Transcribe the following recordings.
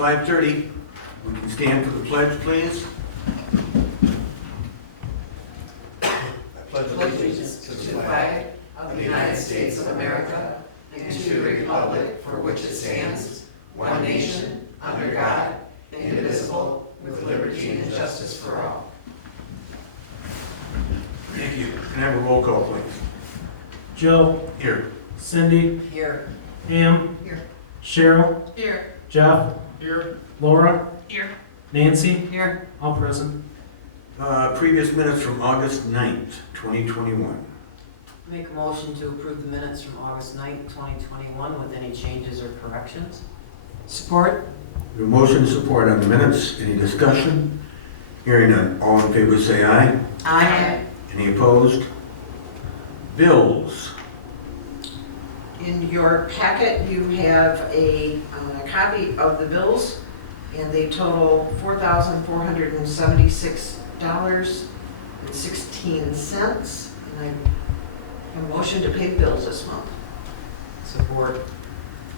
5:30. We can stand for the pledge, please. I pledge allegiance to the flag of the United States of America and to the republic for which it stands, one nation, under God, indivisible, with liberty and justice for all. Thank you. Can I have a roll call, please? Joe, Here. Cindy, Here. Pam, Here. Cheryl, Here. Jeff, Here. Laura, Here. Nancy, Here. all present. Previous minutes from August 9th, 2021. Make a motion to approve the minutes from August 9th, 2021 with any changes or corrections. Support. We have motion and support on the minutes. Any discussion? Hearing none. All in favor say aye. Aye. Any opposed? Bills. In your packet, you have a copy of the bills, and they total $4,476.16. And I have a motion to pay the bills this month. Support.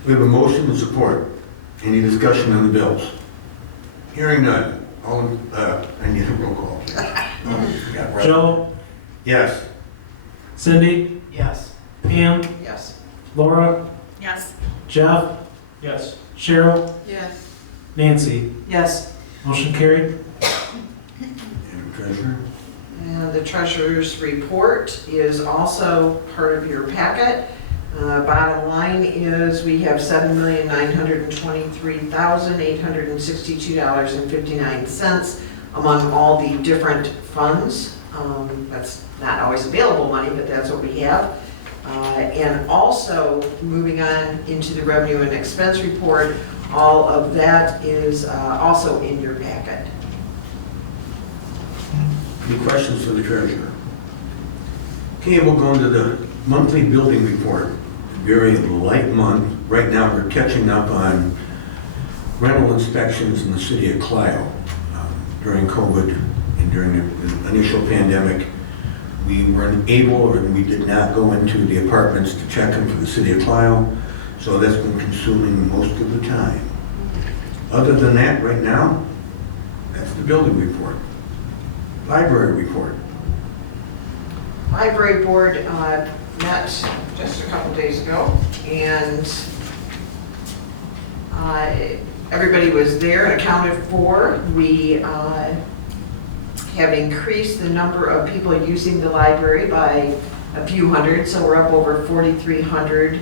We have a motion and support. Any discussion on the bills? Hearing none. All in, I need a roll call. Yeah, right. Joe, Yes. Cindy, Yes. Pam, Yes. Laura, Yes. Jeff, yes, Cheryl, Yes. Nancy, Yes. motion carried. Madam Treasurer. And the treasurer's report is also part of your packet. Bottom line is we have $7,923,862.59 among all the different funds. That's not always available money, but that's what we have. And also, moving on into the revenue and expense report, all of that is also in your packet. Any questions for the treasurer? Okay, we'll go into the monthly building report. Very light month. Right now, we're catching up on rental inspections in the city of Clio. During COVID and during the initial pandemic, we weren't able, or we did not go into the apartments to check them for the city of Clio, so that's been consuming most of the time. Other than that, right now, that's the building report. Library report. Library board met just a couple days ago, and everybody was there and accounted for. We have increased the number of people using the library by a few hundred, so we're up over 4,300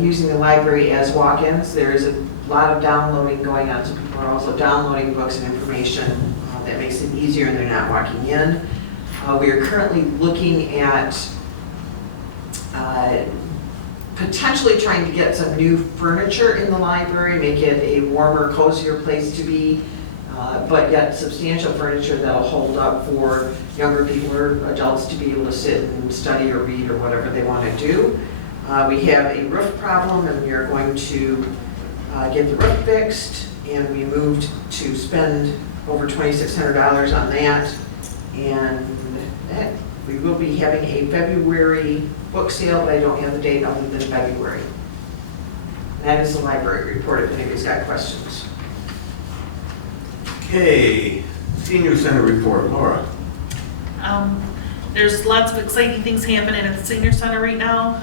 using the library as walk-ins. There's a lot of downloading going on, so people are also downloading books and information. That makes it easier and they're not walking in. We are currently looking at potentially trying to get some new furniture in the library, make it a warmer, cozier place to be, but yet substantial furniture that'll hold up for younger people or adults to be able to sit and study or read or whatever they want to do. We have a roof problem, and we are going to get the roof fixed, and we moved to spend over $2,600 on that, and that we will be having a February book sale, but I don't have the date other than February. And that is the library report if anybody's got questions. Okay, senior center report, Laura. There's lots of exciting things happening at the senior center right now.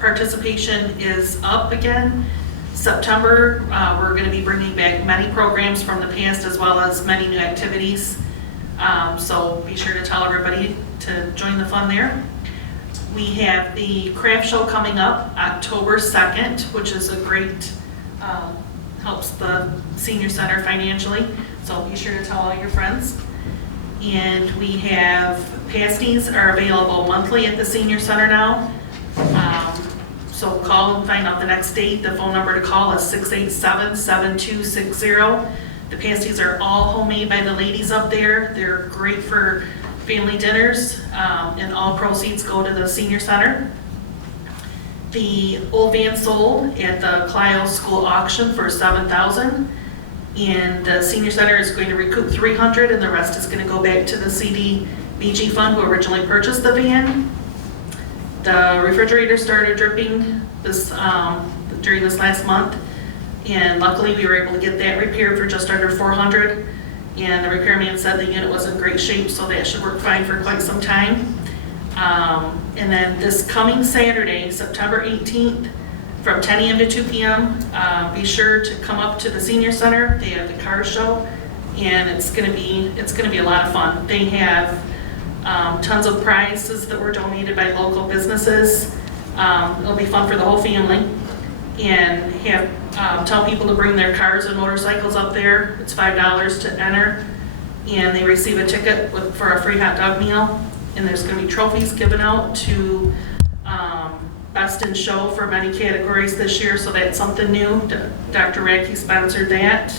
Participation is up again. September, we're going to be bringing back many programs from the past as well as many new activities. So be sure to tell everybody to join the fun there. We have the craft show coming up October 2nd, which is a great, helps the senior center financially. So be sure to tell all your friends. And we have pasties are available monthly at the senior center now. So call and find out the next date. The phone number to call is 687-7260. The pasties are all homemade by the ladies up there. They're great for family dinners, and all proceeds go to the senior center. The old van sold at the Clio School auction for $7,000, and the senior center is going to recoup $300, and the rest is going to go back to the CDBG fund who originally purchased the van. The refrigerator started dripping this during this last month. And luckily, we were able to get that repaired for just under $400. And the repairman said the unit was in great shape, so that should work fine for quite some time. And then this coming Saturday, September 18th, from 10 a.m. to 2 p.m., be sure to come up to the senior center. They have the car show, and it's gonna be a lot of fun. They have tons of prizes that were donated by local businesses. It'll be fun for the whole family, and tell people to bring their cars and motorcycles up there. It's $5 to enter, and they receive a ticket for a free hot dog meal. And there's going to be trophies given out to Best in Show for many categories this year, so that's something new. Dr. Radke sponsored that.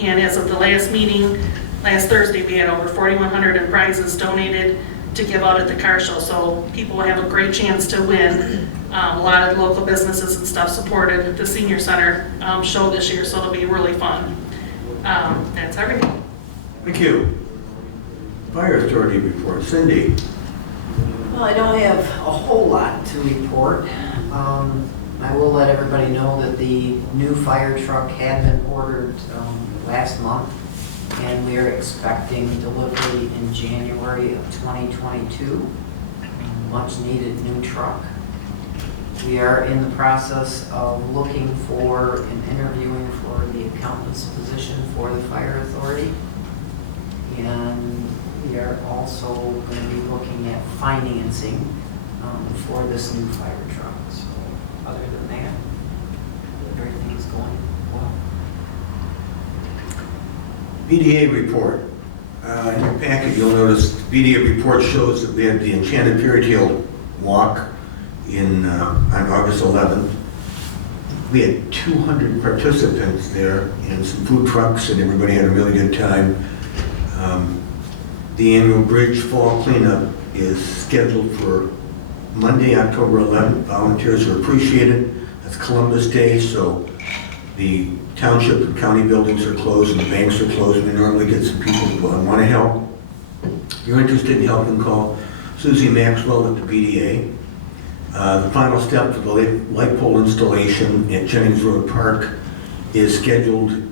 And as of the last meeting, last Thursday, we had over 4,100 in prizes donated to give out at the car show. So people will have a great chance to win. A lot of local businesses and stuff supported the senior center show this year, so it'll be really fun. That's everything. Thank you. Fire Authority report. Cindy? Well, I don't have a whole lot to report. I will let everybody know that the new fire truck had been ordered last month, and we are expecting delivery in January of 2022. Much needed new truck. We are in the process of looking for and interviewing for the accountant's position for the fire authority. And we are also going to be looking at financing for this new fire truck. So other than that, everything is going well. BDA report. In your packet, you'll notice the BDA report shows that we had the Enchanted Fairy Tale Walk on August 11th. We had 200 participants there and some food trucks, and everybody had a really good time. The annual bridge fall cleanup is scheduled for Monday, October 11th. Volunteers are appreciated. That's Columbus Day, so the township and county buildings are closed and the banks are closed. We normally get some people who want to help. If you're interested in helping, call Susie Maxwell at the BDA. The final step for the light pole installation at Jennings Road Park is scheduled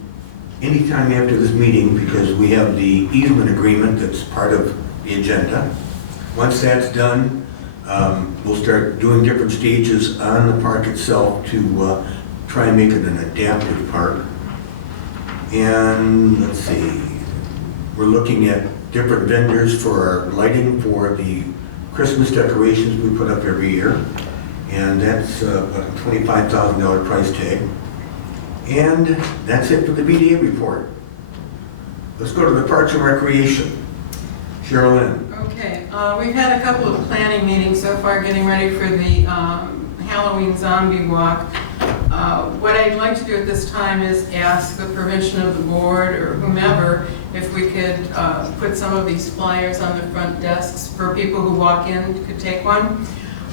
anytime after this meeting, because we have the easement agreement that's part of the agenda. Once that's done, we'll start doing different stages on the park itself to try and make it an adaptive park. And let's see, we're looking at different vendors for our lighting for the Christmas decorations we put up every year. And that's a $25,000 price tag. And that's it for the BDA report. Let's go to the Parks and Recreation. Sherilyn. Okay, we've had a couple of planning meetings so far getting ready for the Halloween zombie walk. What I'd like to do at this time is ask the permission of the board or whomever if we could put some of these flyers on the front desks for people who walk in could take one.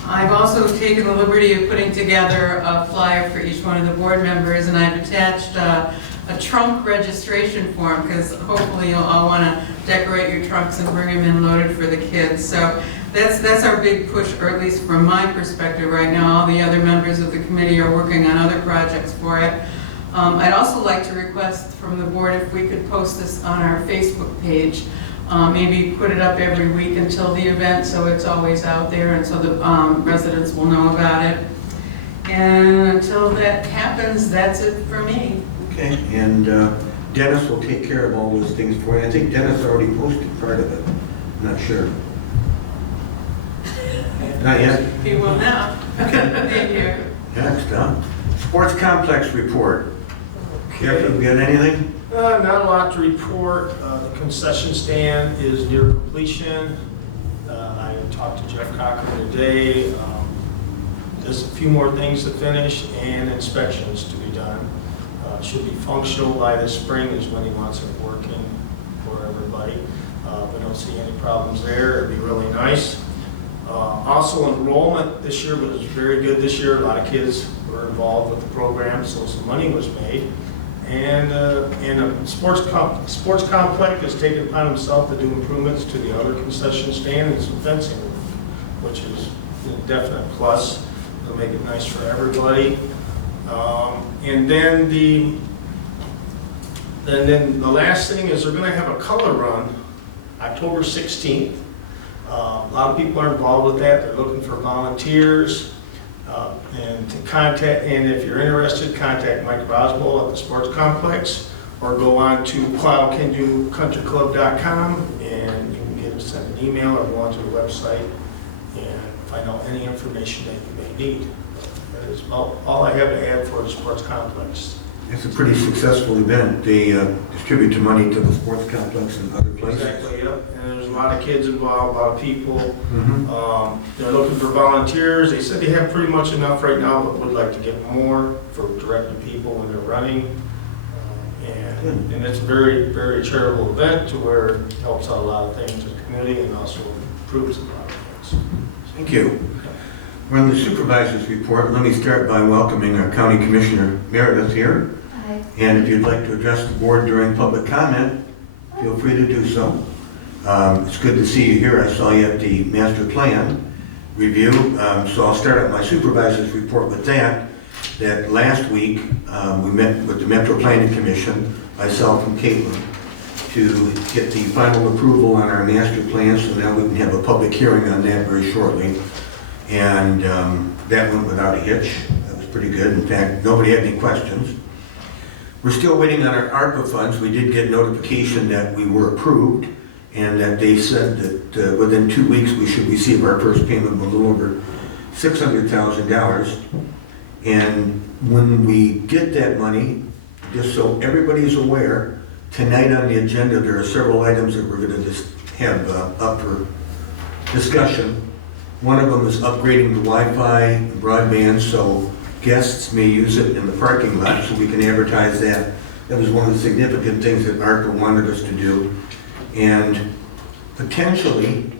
I've also taken the liberty of putting together a flyer for each one of the board members, and I've attached a trunk registration form, because hopefully you'll all want to decorate your trunks and bring them in loaded for the kids. So that's our big push, or at least from my perspective right now. All the other members of the committee are working on other projects for it. I'd also like to request from the board if we could post this on our Facebook page. Maybe put it up every week until the event, so it's always out there and so the residents will know about it. And until that happens, that's it for me. Okay, and Dennis will take care of all those things for you. I think Dennis already posted part of it. I'm not sure. Not yet? He will now. Okay. Thank you. Next up, Sports Complex report. Jeff, you got anything? Not a lot to report. The concession stand is near completion. I talked to Jeff Cochran today. There's a few more things to finish and inspections to be done. Should be functional by this spring is when he wants it working for everybody. We don't see any problems there. It'd be really nice. Also, enrollment this year was very good this year. A lot of kids were involved with the program, so some money was made. And a sports complex has taken upon himself to do improvements to the other concession stand and some fencing, which is a definite plus. It'll make it nice for everybody. And then the last thing is they're gonna have a color run October 16th. A lot of people are involved with that. They're looking for volunteers. And to contact, and if you're interested, contact Mike Roswell at the Sports Complex, or go on to plowcandocountryclub.com, and you can send an email or go onto the website and find out any information that you may need. That is all I have to add for the Sports Complex. It's a pretty successful event. They distribute the money to the sports complex and other places. Exactly, yep. And there's a lot of kids involved, a lot of people. Mhm. They're looking for volunteers. They said they have pretty much enough right now, but would like to get more for directing people when they're running. And it's a very, very charitable event to where it helps out a lot of things in the community and also improves a lot of things. Thank you. We're on the supervisor's report. Let me start by welcoming our County Commissioner Meredith here. Hi. And if you'd like to address the board during public comment, feel free to do so. It's good to see you here. I saw you at the master plan review. So I'll start out my supervisor's report with that last week we met with the Metro Planning Commission, myself and Caitlin, to get the final approval on our master plan, so now we can have a public hearing on that very shortly. And that went without a hitch. That was pretty good. In fact, nobody had any questions. We're still waiting on our ARPA funds. We did get notification that we were approved, and that they said that within 2 weeks we should receive our first payment of a little over $600,000. And when we get that money, just so everybody's aware, tonight on the agenda there are several items that we're going to just have up for discussion. One of them is upgrading the Wi-Fi and broadband so guests may use it in the parking lot so we can advertise that. That was one of the significant things that ARPA wanted us to do. And potentially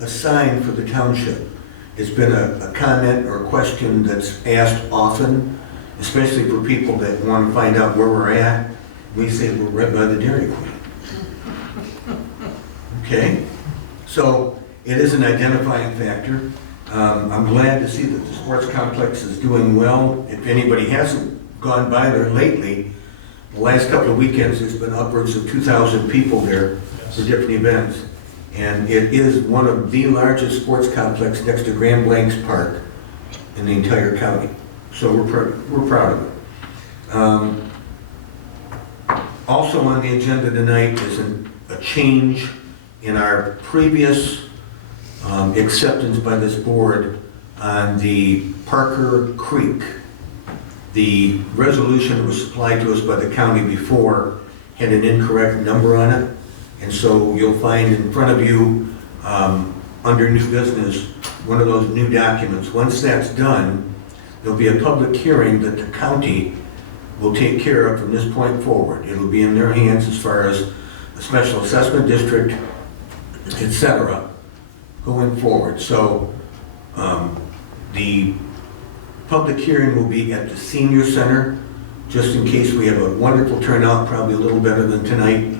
a sign for the township. It's been a comment or a question that's asked often, especially for people that want to find out where we're at. We say we're right by the Dairy Queen. Okay? So it is an identifying factor. I'm glad to see that the sports complex is doing well. If anybody hasn't gone by there lately, the last couple of weekends there's been upwards of 2,000 people there for different events. And it is one of the largest sports complexes next to Grand Blancs Park in the entire county. So we're proud of it. Also on the agenda tonight is a change in our previous acceptance by this board on the Parker Creek. The resolution that was supplied to us by the county before had an incorrect number on it. And so you'll find in front of you, under new business, one of those new documents. Once that's done, there'll be a public hearing that the county will take care of from this point forward. It'll be in their hands as far as a special assessment district, etc., going forward. So the public hearing will be at the senior center, just in case we have a wonderful turnout, probably a little better than tonight.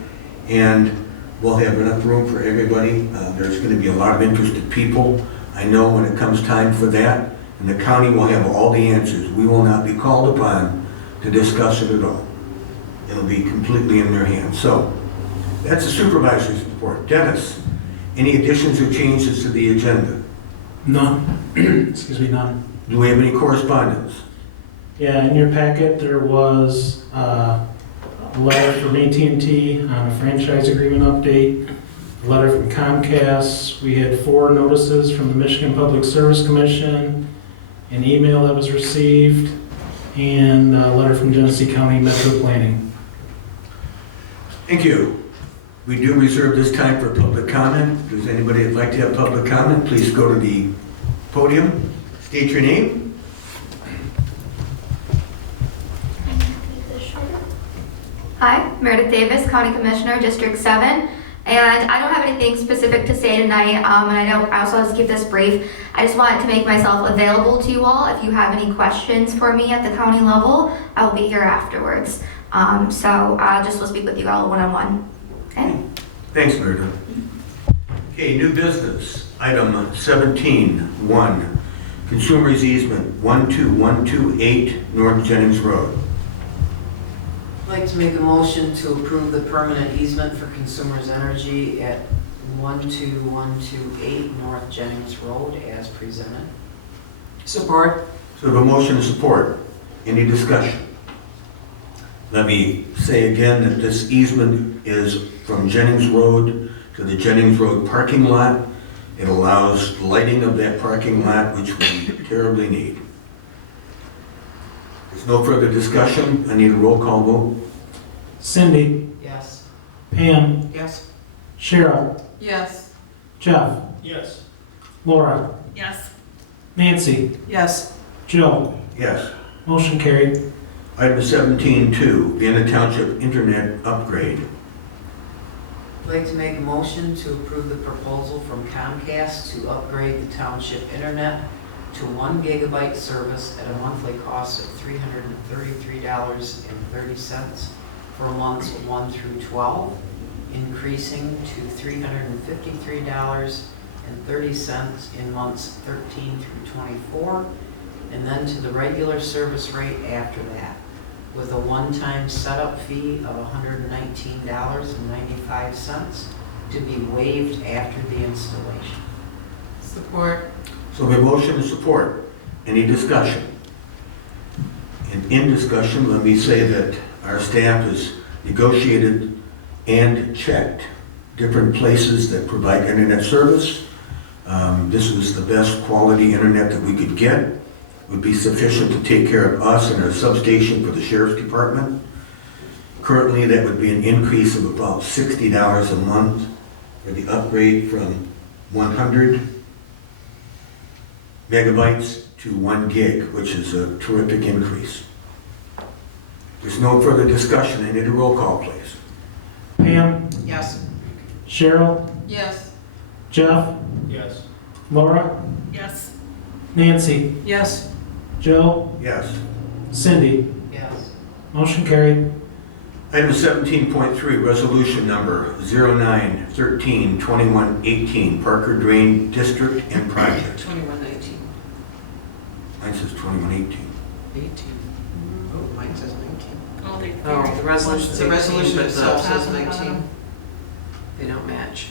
And we'll have enough room for everybody. There's going to be a lot of interested people. I know when it comes time for that, and the county will have all the answers. We will not be called upon to discuss it at all. It'll be completely in their hands. So that's the supervisor's report. Dennis, any additions or changes to the agenda? None. Excuse me, none. Do we have any correspondence? Yeah, in your packet there was a letter from AT&T on a franchise agreement update, a letter from Comcast. We had 4 notices from the Michigan Public Service Commission, an email that was received, and a letter from Genesee County Metro Planning. Thank you. We do reserve this time for public comment. If there's anybody that'd like to have public comment, please go to the podium, state your name. Hi, Meredith Davis, County Commissioner, District 7. And I don't have anything specific to say tonight, and I also want to keep this brief. I just wanted to make myself available to you all. If you have any questions for me at the county level, I will be here afterwards. So I just will speak with you all one-on-one. Okay? Thanks, Meredith. Okay, new business, item 17.1. Consumers easement 12128 North Jennings Road. I'd like to make a motion to approve the permanent easement for Consumers Energy at 12128 North Jennings Road as presented. Support. So we have a motion and support. Any discussion? Let me say again that this easement is from Jennings Road to the Jennings Road parking lot. It allows lighting of that parking lot, which we terribly need. There's no further discussion. I need a roll call vote. Cindy, Yes. Pam, Yes. Cheryl, Yes. Jeff, Yes. Laura, Yes. Nancy, Yes. Joe. Yes. Motion carried. Item 17.2, Vienna Township Internet Upgrade. I'd like to make a motion to approve the proposal from Comcast to upgrade the township internet to 1 gigabyte service at a monthly cost of $333.30 for months 1 through 12, increasing to $353.30 in months 13 through 24, and then to the regular service rate after that, with a one-time setup fee of $119.95 to be waived after the installation. Support. So we have motion and support. Any discussion? And in discussion, let me say that our staff has negotiated and checked different places that provide internet service. This was the best quality internet that we could get. Would be sufficient to take care of us and our substation for the sheriff's department. Currently, that would be an increase of about $60 a month for the upgrade from 100 megabytes to 1 gig, which is a terrific increase. There's no further discussion. I need a roll call, please. Pam, Yes. Cheryl, Yes. Jeff, Yes. Laura, Yes. Nancy, Yes. Joe, Yes. Cindy. Yes. Motion carried. Item 17.3, resolution number 09-13-2118, Parker Drain District and Project. 2119. Mine says 2118. 18. Oh, mine says 19. Oh, they. Oh, the resolution, the resolution but itself the says top and 19. bottom They don't match.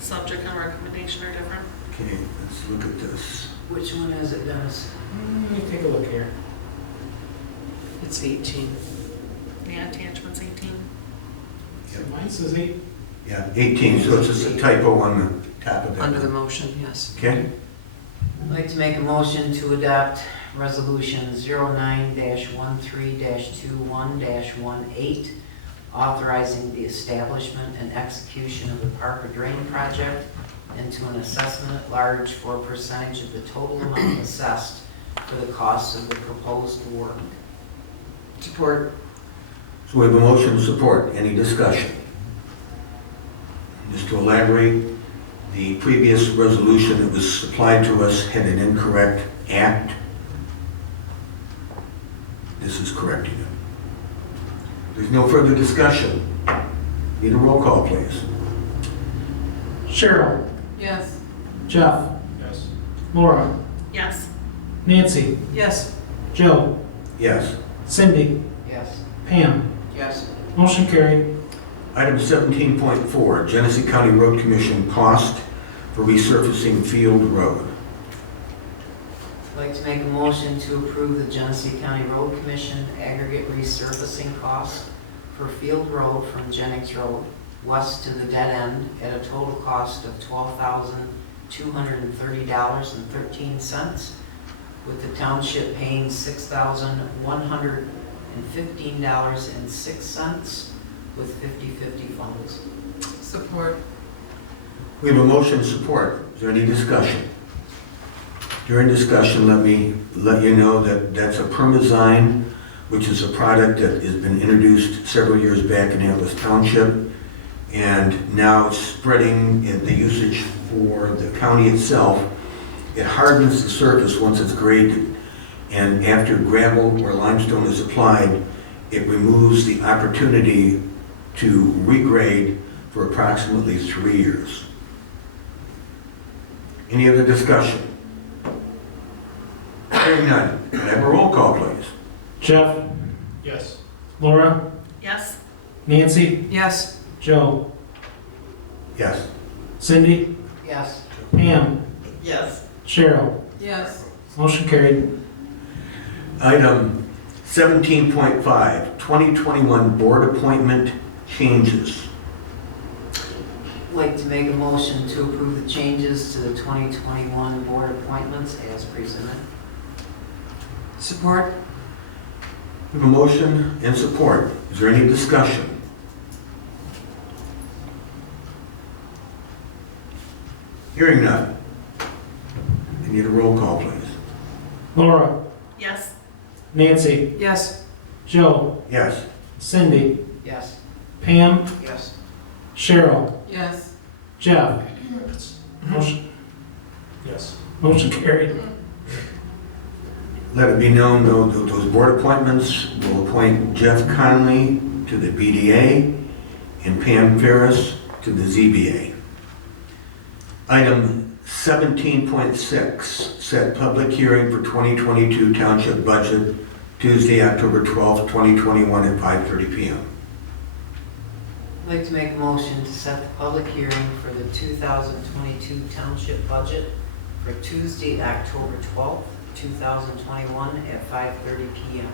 Subject and recommendation are different. Okay, let's look at this. Which one is it, Dennis? Let me take a look here. It's 18. Yeah, attachment's 18. Mine says 8. Yeah, 18, so it's just a typo on the top of that. Under the motion, yes. Okay, I'd like to make a motion to adopt Resolution 09-13-21-18, authorizing the establishment and execution of the Parker Drain Project into an assessment at large for a percentage of the total amount assessed for the cost of the proposed work. Support. so we have a motion and support. Any discussion? Just to elaborate, the previous resolution that was supplied to us had an incorrect act. This is correcting it. There's no further discussion. Need a roll call, please. Cheryl, Yes. Jeff, Yes. Laura, Yes. Nancy, Yes. Joe, Yes. Cindy, Yes. Pam. Yes. Motion carried. Item 17.4, Genesee County Road Commission cost for resurfacing Field Road. I'd like to make a motion to approve the Genesee County Road Commission aggregate resurfacing cost for Field Road from Jennings Road west to the dead end at a total cost of $12,230.13, with the township paying $6,115.06 with 50/50 funds. Support. We have a motion and support. Is there any discussion? During discussion, let me let you know that that's a Permazyme, which is a product that has been introduced several years back in Atlas Township, and now it's spreading in the usage for the county itself. It hardens the surface once it's graded, and after gravel or limestone is applied, it removes the opportunity to regrade for approximately 3 years. Any other discussion? Hearing none, can I have a roll call, please? Jeff, Yes. Laura, Yes? Nancy, Yes. Joe, Yes. Cindy, Yes. Pam, Yes. Cheryl. Yes. Motion carried. Item 17.5, 2021 board appointment changes. I'd like to make a motion to approve the changes to the 2021 board appointments as presented. Support? We have a motion and support. Is there any discussion? Hearing none. I need a roll call, please. Laura, Yes? Nancy, Yes. Joe, Yes. Cindy, Yes. Pam, Yes. Cheryl, Yes. Jeff. Motion, Yes. motion carried. Let it be known, though, that those board appointments will appoint Jeff Conley to the BDA and Pam Ferris to the ZBA. Item 17.6, set public hearing for 2022 township budget, Tuesday, October 12th, 2021 at 5:30 p.m. I'd like to make a motion to set the public hearing for the 2022 township budget for Tuesday, October 12th, 2021 at 5:30 p.m.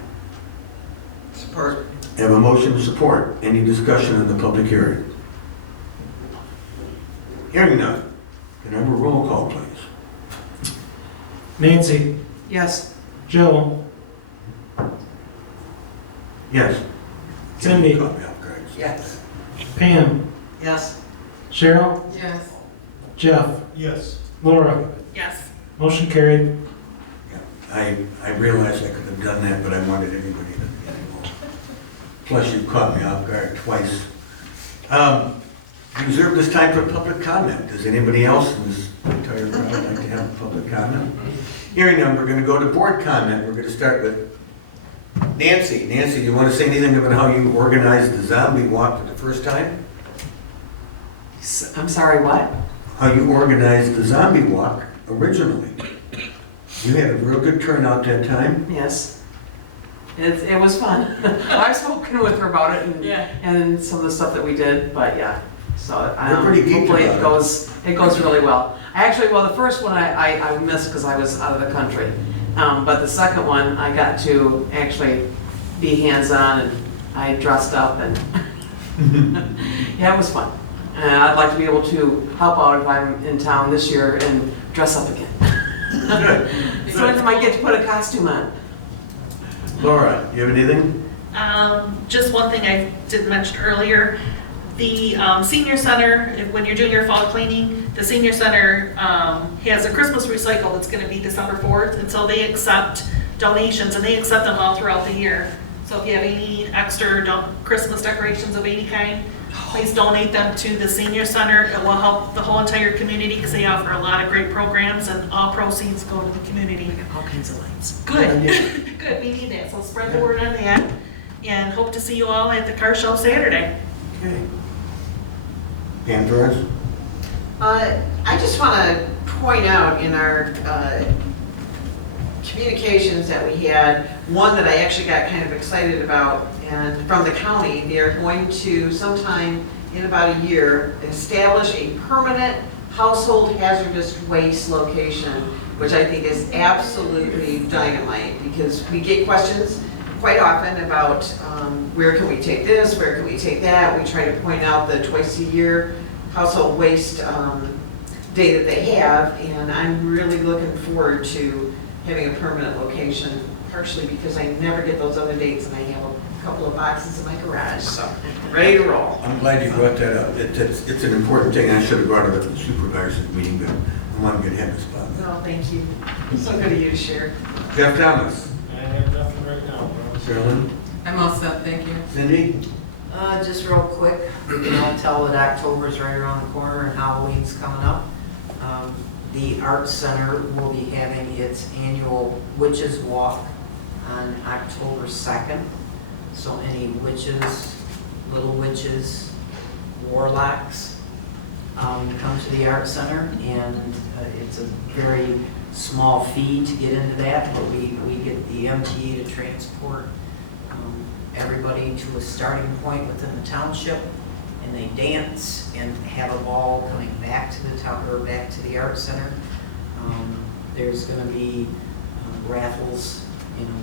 Support? I have a motion to support. Any discussion on the public hearing? Hearing none. Can I have a roll call, please? Nancy, Yes. Joe, Yes. Cindy. Caught me off guard. Yes. Pam, Yes. Cheryl, Yes. Jeff, Yes. Laura. Yes? Motion carried. I realized I could have done that, but I wanted everybody to get involved. Plus, you caught me off guard twice. Reserve this time for public comment. Does anybody else in this entire crowd like to have a public comment? Hearing none, we're going to go to board comment. We're going to start with Nancy. Nancy, do you want to say anything about how you organized the zombie walk for the first time? I'm sorry, what? How you organized the zombie walk originally? You had a real good turnout that time. Yes. It was fun. I've spoken with her about it and some of the stuff that we did, but yeah. So We're pretty geeked hopefully about it goes really well. The first one I missed because I was out of the country. But the second one, I got to actually be hands-on and I dressed up and yeah, it was fun. And I'd like to be able to help out if I'm in town this year and dress up again. Good. So I might get to put a costume on. Laura, you have anything? Just one thing I did mention earlier, the senior center, when you're doing your fall cleaning, the senior center has a Christmas recycle that's going to be December 4th, and so they accept donations, and they accept them all throughout the year. So if you have any extra Christmas decorations of any kind, please donate them to the senior center. It will help the whole entire community because they offer a lot of great programs, and all proceeds go to the community. All kinds of lights. Good, good, we need that, so spread the word on that, and hope to see you all at the car show Saturday. Okay. Pam Ferris? I just want to point out in our communications that we had, one that I actually got kind of excited about, and from the county, they're going to sometime in about a year establish a permanent household hazardous waste location, which I think is absolutely dynamite, because we get questions quite often about where can we take this, where can we take that. We try to point out the twice a year household waste day that they have, and I'm really looking forward to having a permanent location, partially because I never get those other dates, and I have a couple of boxes in my garage, so ready to roll. I'm glad you brought that up. It's an important thing. I should have brought it up at the supervisors meeting, but I want to get ahead of the spot. No, thank you. So good of you to share. Jeff Thomas? I have nothing right now, bro. Carolyn? I'm all set, thank you. Cindy? Just real quick, we can all tell that October's right around the corner and Halloween's coming up. The Arts Center will be having its annual Witches Walk on October 2nd. So any witches, little witches, warlocks, come to the Arts Center, and it's a very small fee to get into that, but we get the MTA to transport everybody to a starting point within the township, and they dance and have a ball coming back to the town, or back to the art center. There's gonna be raffles,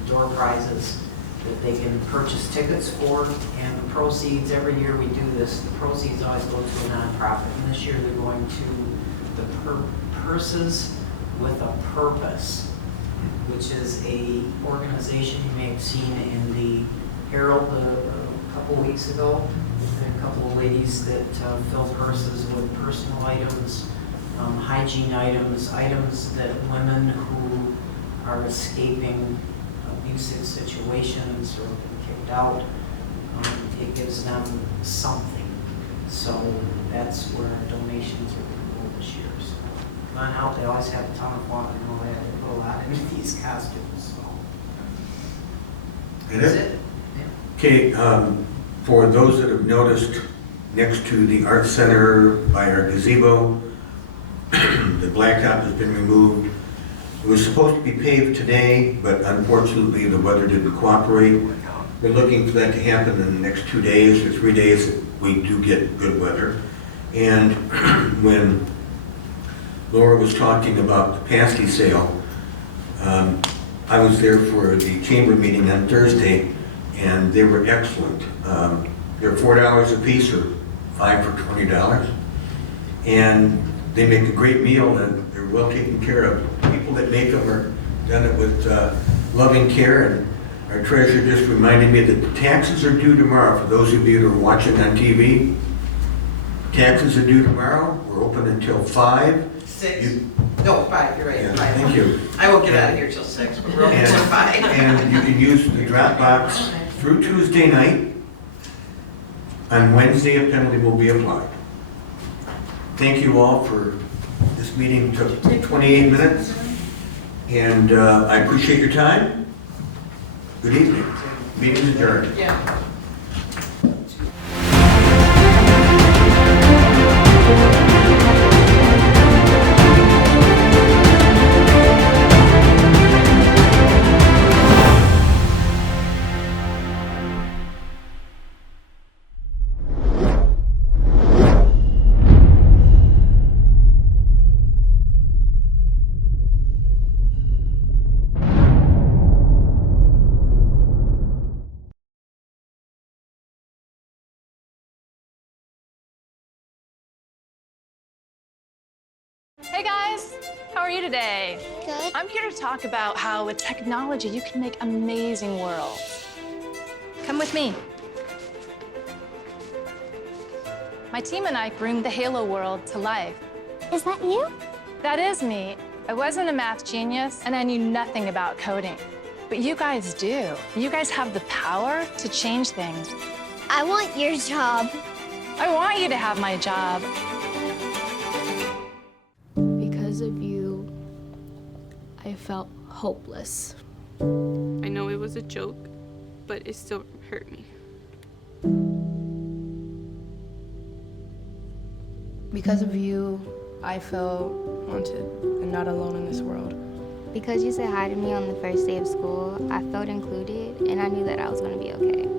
door prizes that they can purchase tickets for, and the proceeds, every year we do this, the proceeds always go to a nonprofit, and this year they're going to the Purses with a Purpose, which is a organization you may have seen in the Herald a couple weeks ago. There are a couple of ladies that fill purses with personal items, hygiene items, items that women who are escaping abusive situations or been kicked out, it gives them something. So that's where our donations are going to go this year. So come on out, they always have a ton of fun and all that. They put a lot into these costumes. So. That's it? Okay, for those that have noticed, next to the art center by our gazebo, the blacktop has been removed. It was supposed to be paved today, but unfortunately the weather didn't cooperate. We're looking for that to happen in the next 2 days or 3 days that we do get good weather. And when Laura was talking about the pasty sale, I was there for the chamber meeting on Thursday, and they were excellent. They're $4 a piece or 5 for $20. And they make a great meal, and they're well taken care of. People that make them are done it with loving care, and our treasurer just reminded me that the taxes are due tomorrow. For those of you that are watching on TV, taxes are due tomorrow. We're open until 5. 6? No, 5, you're right. Yeah, 5. thank you. I won't get out of here till 6, but we're open till 5. And you can use the drop box through Tuesday night. On Wednesday, a penalty will be applied. Thank you all for this meeting. Took 28 minutes, and I appreciate your time. Good evening. Meeting adjourned. Yeah. Hey guys, how are you today? Good. I'm here to talk about how with technology you can make amazing worlds. Come with me. My team and I bring the Halo world to life. Is that you? That is me. I wasn't a math genius and I knew nothing about coding. But you guys do. You guys have the power to change things. I want your job. I want you to have my job. Because of you, I felt hopeless. I know it was a joke, but it still hurt me. Because of you, I felt wanted and not alone in this world. Because you said hi to me on the first day of school, I felt included and I knew that I was going to be okay.